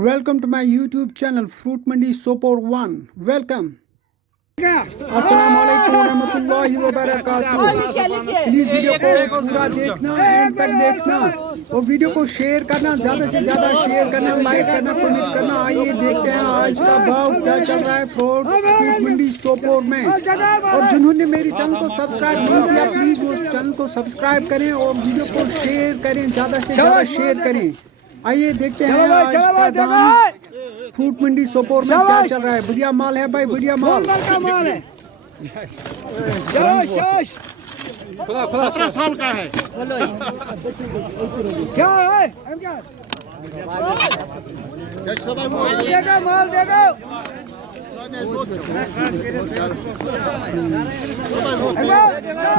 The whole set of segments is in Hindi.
Welcome to my YouTube channel Fruit Mandi Sopor 1. Welcome. अस्सलाम वालेकुम रहमतुल्लाहि व बरकातहू। प्लीज वीडियो को पूरा देखना, एंड तक देखना और वीडियो को शेयर करना, ज्यादा से ज्यादा शेयर करना, लाइक करना, कमेंट करना। आइए देखते हैं आज का भाव क्या चल रहा है फ्रूट मंडी सोपोर में। और जिन्होंने मेरे चैनल को सब्सक्राइब नहीं किया प्लीज वो चैनल को सब्सक्राइब करें और वीडियो को शेयर करें, ज्यादा से ज्यादा शेयर करें। आइए देखते हैं आज का दाम फ्रूट मंडी सोपोर में क्या चल रहा है। बढ़िया माल है भाई, बढ़िया माल का माल है। 17 साल का है। क्या है? देगा माल देगा।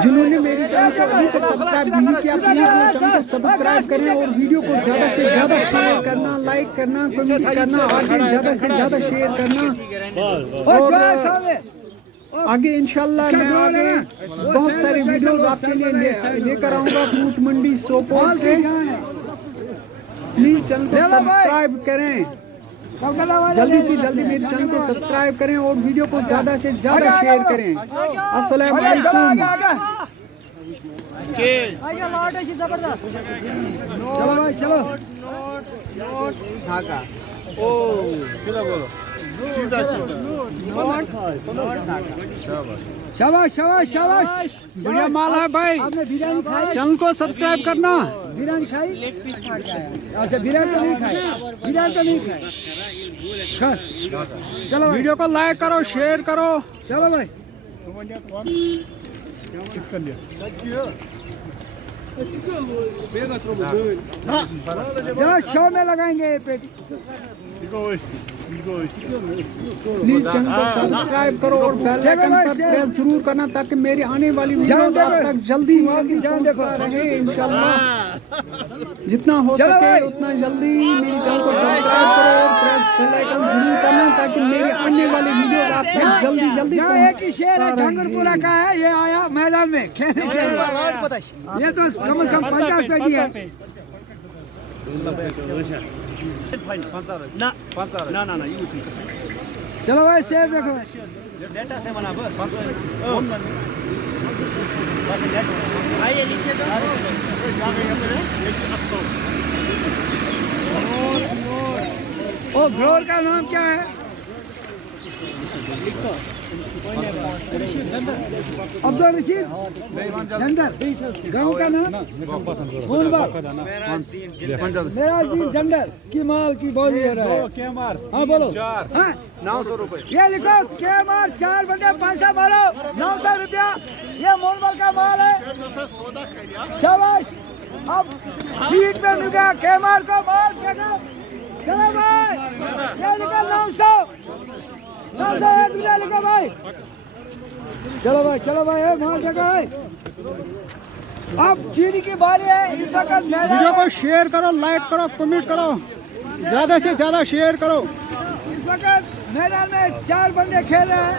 जिन्होंने मेरे चैनल को अभी तक सब्सक्राइब नहीं किया प्लीज मेरे चैनल को सब्सक्राइब करें और वीडियो को ज्यादा से ज्यादा शेयर करना, लाइक करना, कमेंट करना, आगे ज्यादा से ज्यादा शेयर करना। और आगे इंशाल्लाह मैं आगे बहुत सारे वीडियोस आपके लिए लेकर आऊंगा फ्रूट मंडी सोपोर से। प्लीज चैनल को सब्सक्राइब करें, जल्दी से जल्दी मेरे चैनल को सब्सक्राइब करें और वीडियो को ज्यादा से ज्यादा शेयर करें। अस्सलाम वालेकुम। चलो भाई चलो। सीधा शाबाश शाबाश शाबाश। बढ़िया माल है भाई, आपने बिरयानी खाई? चैनल को सब्सक्राइब करना। बिरयानी खाई? अच्छा बिरयानी तो नहीं खाई, बिरयानी तो नहीं खाई। चलो भाई। वीडियो को लाइक करो, शेयर करो। चलो भाई। जरा शो में लगाएंगे पेटी। प्लीज चैनल को सब्सक्राइब करो और बेल आइकन पर प्रेस जरूर करना ताकि मेरी आने वाली वीडियोस आप तक जल्दी पहुंचता रहे इंशाल्लाह। जितना हो सके उतना जल्दी मेरे चैनल को सब्सक्राइब करो और प्रेस बेल आइकन जरूर करना ताकि मेरी आने वाली वीडियोस आप तक जल्दी जल्दी एक ही शेर है ढंगरपुरा का है, ये आया मैदान में खेलने के लिए। ये तो कम से कम 50 पेटी है। चलो भाई शेर देखो। ओ ग्रोवर का नाम क्या है? अब्दुल रशीद जंदर। गांव का नाम मेराजदीन जंदर की माल की बोली हो रहा है। हाँ बोलो। 900 रुपए। ये लिखो के मार 4 बंदे 500 मारो 900 रुपया। ये मोरबल का माल है। शाबाश। अब फीट में मिल गया के मार को माल। चलो भाई ये लिखो 900 एक रुपया लिखो भाई। चलो भाई माल जगह है। अब चीनी की बारी है इस वक्त। वीडियो को शेयर करो, लाइक करो, कमेंट करो, ज्यादा से ज्यादा शेयर करो। इस वक्त मैदान में 4 बंदे खेल रहे हैं।